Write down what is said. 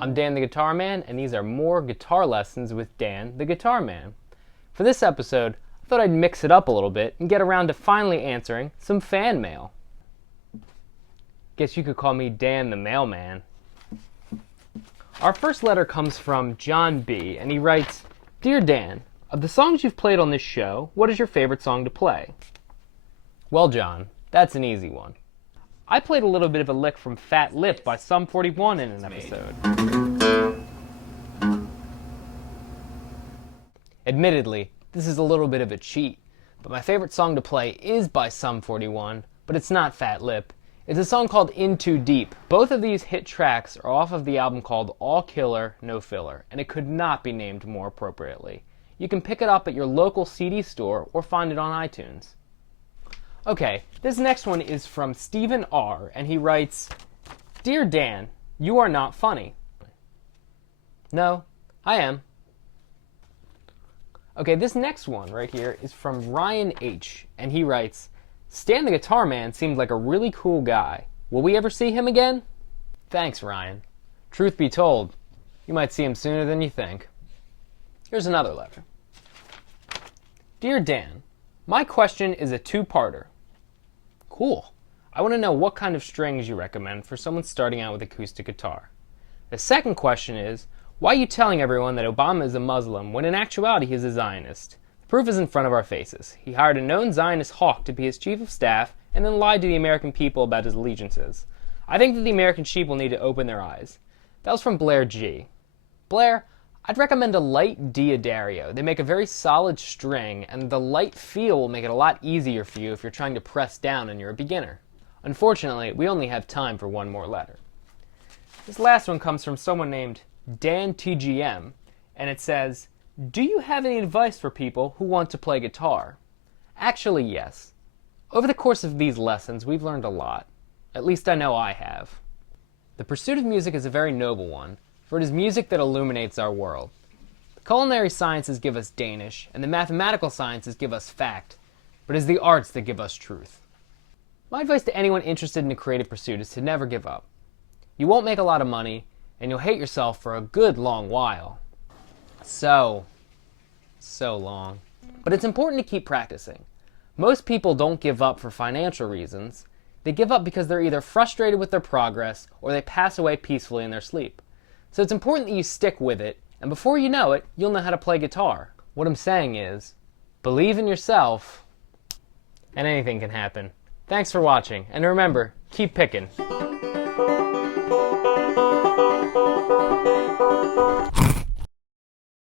I'm Dan the Guitar Man, and these are more guitar lessons with Dan the Guitar Man. For this episode, I thought I'd mix it up a little bit and get around to finally answering some fan mail. Guess you could call me Dan the Mailman. Our first letter comes from John B, and he writes, "Dear Dan, of the songs you've played on this show, what is your favorite song to play?" Well, John, that's an easy one. I played a little bit of a lick from Fat Lip by Sum 41 in an episode. Admittedly, this is a little bit of a cheat, but my favorite song to play is by Sum 41, but it's not Fat Lip. It's a song called In Too Deep. Both of these hit tracks are off of the album called All Killer, No Filler, and it could not be named more appropriately. You can pick it up at your local CD store or find it on iTunes. Okay, this next one is from Stephen R, and he writes, "Dear Dan, you are not funny." No, I am. Okay, this next one right here is from Ryan H, and he writes, "Stan the Guitar Man seemed like a really cool guy. Will we ever see him again?" Thanks, Ryan. Truth be told, you might see him sooner than you think. Here's another letter. "Dear Dan, my question is a two-parter." Cool. I want to know what kind of strings you recommend for someone starting out with acoustic guitar. The second question is, why are you telling everyone that Obama is a Muslim when in actuality he's a Zionist? The proof is in front of our faces. He hired a known Zionist hawk to be his chief of staff and then lied to the American people about his allegiances. I think that the American sheep will need to open their eyes. That was from Blair G. Blair, I'd recommend a light Diodario. They make a very solid string, and the light feel will make it a lot easier for you if you're trying to press down and you're a beginner. Unfortunately, we only have time for one more letter. This last one comes from someone named Dan TGM, and it says, "Do you have any advice for people who want to play guitar?" Actually, yes. Over the course of these lessons, we've learned a lot. At least I know I have. The pursuit of music is a very noble one, for it is music that illuminates our world. The culinary sciences give us Danish, and the mathematical sciences give us fact, but it is the arts that give us truth. My advice to anyone interested in a creative pursuit is to never give up. You won't make a lot of money, and you'll hate yourself for a good long while. So long. But it's important to keep practicing. Most people don't give up for financial reasons. They give up because they're either frustrated with their progress or they pass away peacefully in their sleep. So it's important that you stick with it, and before you know it, you'll know how to play guitar. What I'm saying is, believe in yourself, and anything can happen. Thanks for watching, and remember, keep picking.